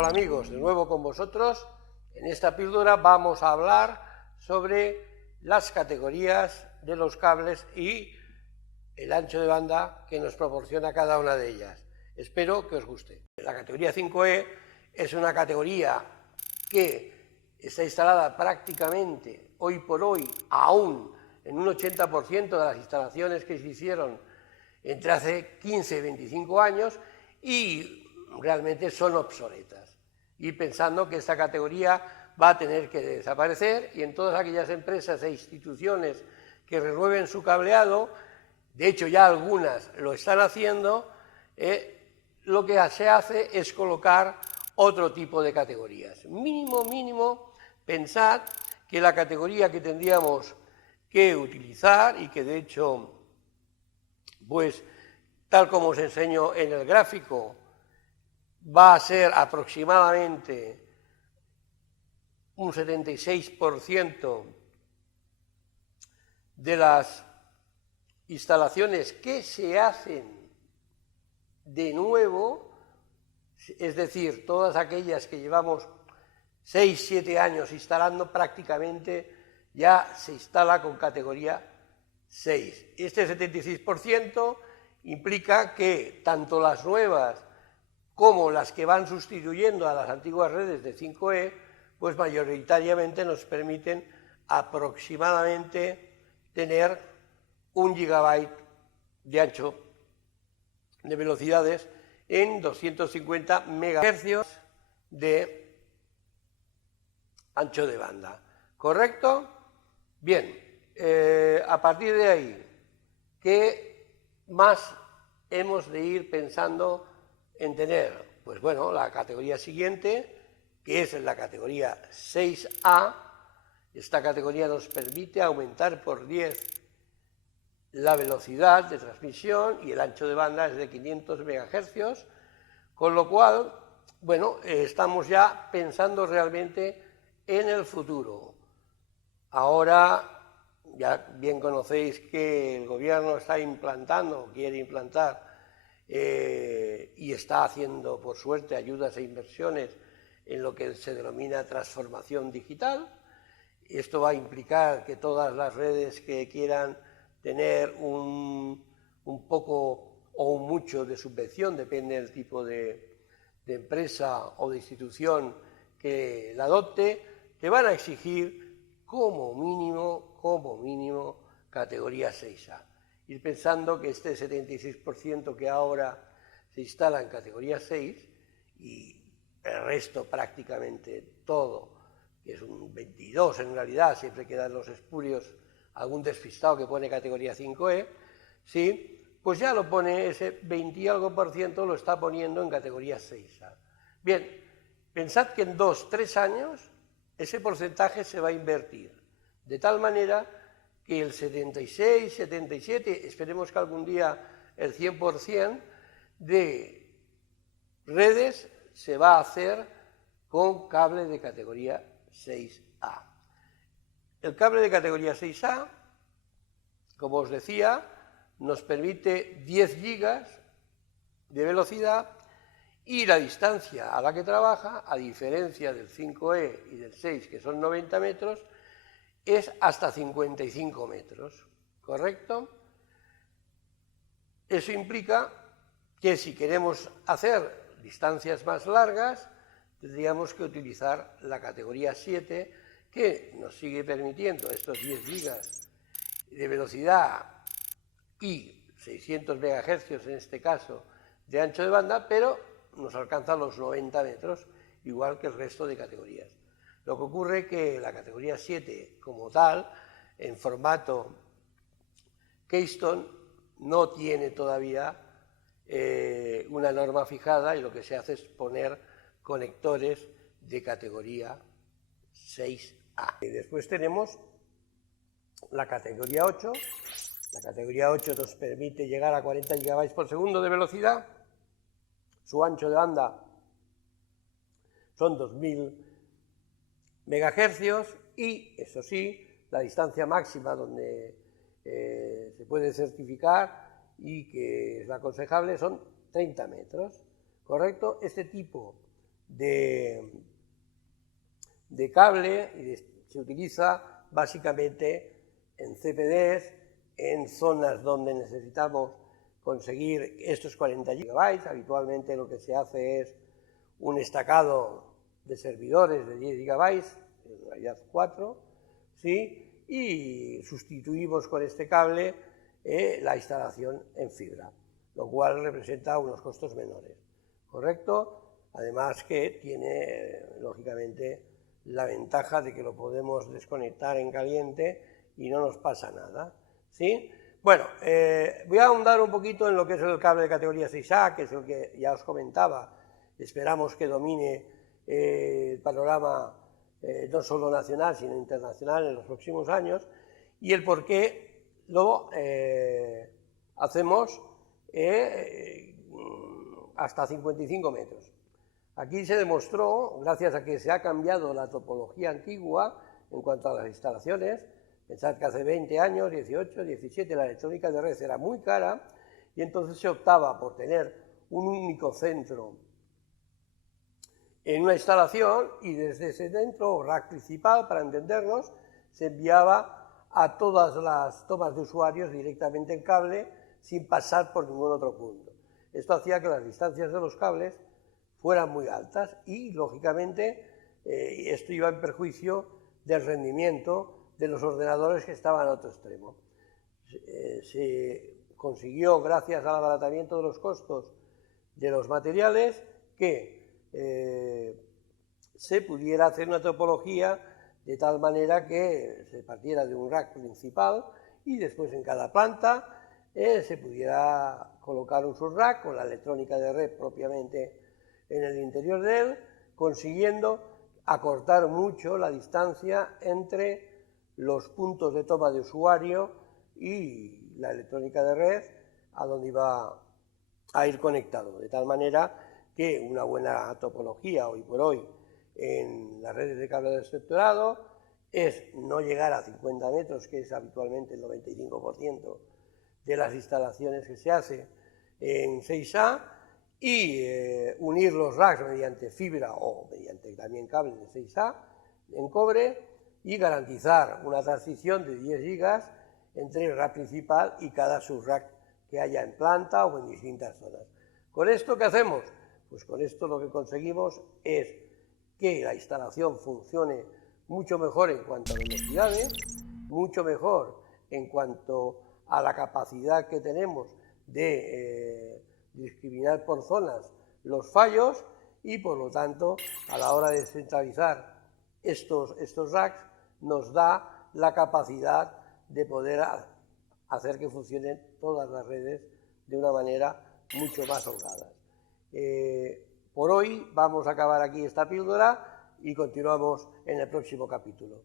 Hola amigos, de nuevo con vosotros. En esta píldora vamos a hablar sobre las categorías de los cables y el ancho de banda que nos proporciona cada una de ellas. Espero que os guste. La categoría 5E es una categoría que está instalada prácticamente hoy por hoy, aún en un 80% de las instalaciones que se hicieron entre hace 15 y 25 años y realmente son obsoletas. Y pensando que esta categoría va a tener que desaparecer y en todas aquellas empresas e instituciones que renueven su cableado, de hecho ya algunas lo están haciendo, lo que se hace es colocar otro tipo de categorías. Mínimo, pensad que la categoría que tendríamos que utilizar y que de hecho, pues tal como os enseño en el gráfico, va a ser aproximadamente un 76% de las instalaciones que se hacen de nuevo, es decir, todas aquellas que llevamos 6-7 años instalando, prácticamente ya se instala con categoría 6. Este 76% implica que tanto las nuevas como las que van sustituyendo a las antiguas redes de 5E, pues mayoritariamente nos permiten aproximadamente tener 1 gigabyte de ancho de velocidades en 250 megahercios de ancho de banda. ¿Correcto? Bien, a partir de ahí, ¿qué más hemos de ir pensando en tener? Pues bueno, la categoría siguiente, que es la categoría 6A, esta categoría nos permite aumentar por 10 la velocidad de transmisión y el ancho de banda es de 500 MHz, con lo cual, bueno, estamos ya pensando realmente en el futuro. Ahora, ya bien conocéis que el gobierno está implantando, quiere implantar y está haciendo, por suerte, ayudas e inversiones en lo que se denomina transformación digital. Esto va a implicar que todas las redes que quieran tener un poco o un mucho de subvención, depende del tipo de empresa o de institución que la adopte, te van a exigir como mínimo, categoría 6A. Ir pensando que este 76% que ahora se instala en categoría 6 y el resto prácticamente todo, que es un 22 en realidad, siempre quedan los espurios, algún despistado que pone categoría 5E, ¿sí? Pues ya lo pone, ese 20 y algo por ciento lo está poniendo en categoría 6A. Bien, pensad que en 2-3 años ese porcentaje se va a invertir, de tal manera que el 76, 77, esperemos que algún día el 100% de redes se va a hacer con cable de categoría 6A. El cable de categoría 6A, como os decía, nos permite 10 gigas de velocidad y la distancia a la que trabaja, a diferencia del 5E y del 6, que son 90 metros, es hasta 55 metros, ¿correcto? Eso implica que si queremos hacer distancias más largas, tendríamos que utilizar la categoría 7, que nos sigue permitiendo estos 10 gigas de velocidad y 600 MHz en este caso de ancho de banda, pero nos alcanza los 90 metros, igual que el resto de categorías. Lo que ocurre es que la categoría 7 como tal, en formato Keystone, no tiene todavía una norma fijada y lo que se hace es poner conectores de categoría 6A. Y después tenemos la categoría 8. La categoría 8 nos permite llegar a 40 GB por segundo de velocidad. Su ancho de banda son 2000 megahercios y, eso sí, la distancia máxima donde se puede certificar y que es la aconsejable son 30 metros, ¿correcto? Este tipo de cable y se utiliza básicamente en CPDs, en zonas donde necesitamos conseguir estos 40 GB. Habitualmente lo que se hace es un estacado de servidores de 10 GB, en realidad 4, ¿sí? Y sustituimos con este cable la instalación en fibra, lo cual representa unos costos menores, ¿correcto? Además que tiene, lógicamente, la ventaja de que lo podemos desconectar en caliente y no nos pasa nada, ¿sí? Bueno, voy a ahondar un poquito en lo que es el cable de categoría 6A, que es el que ya os comentaba. Esperamos que domine el panorama no solo nacional, sino internacional en los próximos años, y el por qué lo hacemos hasta 55 metros. Aquí se demostró, gracias a que se ha cambiado la topología antigua en cuanto a las instalaciones. Pensad que hace 20 años, 18, 17, la electrónica de red era muy cara y entonces se optaba por tener un único centro en una instalación y desde ese centro, o rack principal, para entendernos, se enviaba a todas las tomas de usuarios directamente el cable sin pasar por ningún otro punto. Esto hacía que las distancias de los cables fueran muy altas y, lógicamente, esto iba en perjuicio del rendimiento de los ordenadores que estaban a otro extremo. Se consiguió, gracias al abaratamiento de los costos de los materiales, que se pudiera hacer una topología de tal manera que se partiera de un rack principal y después en cada planta se pudiera colocar un subrack con la electrónica de red propiamente en el interior de él, consiguiendo acortar mucho la distancia entre los puntos de toma de usuario y la electrónica de red a donde iba a ir conectado, de tal manera que una buena topología hoy por hoy en las redes de cable estructurado es no llegar a 50 metros, que es habitualmente el 95% de las instalaciones que se hace en 6A, y unir los racks mediante fibra o mediante también cable de 6A en cobre y garantizar una transición de 10 GB entre el rack principal y cada subrack que haya en planta o en distintas zonas. ¿Con esto qué hacemos? Pues con esto lo que conseguimos es que la instalación funcione mucho mejor en cuanto a velocidades, mucho mejor en cuanto a la capacidad que tenemos de discriminar por zonas los fallos y, por lo tanto, a la hora de centralizar estos racks nos da la capacidad de poder hacer que funcionen todas las redes de una manera mucho más holgada. Por hoy vamos a acabar aquí esta píldora y continuamos en el próximo capítulo.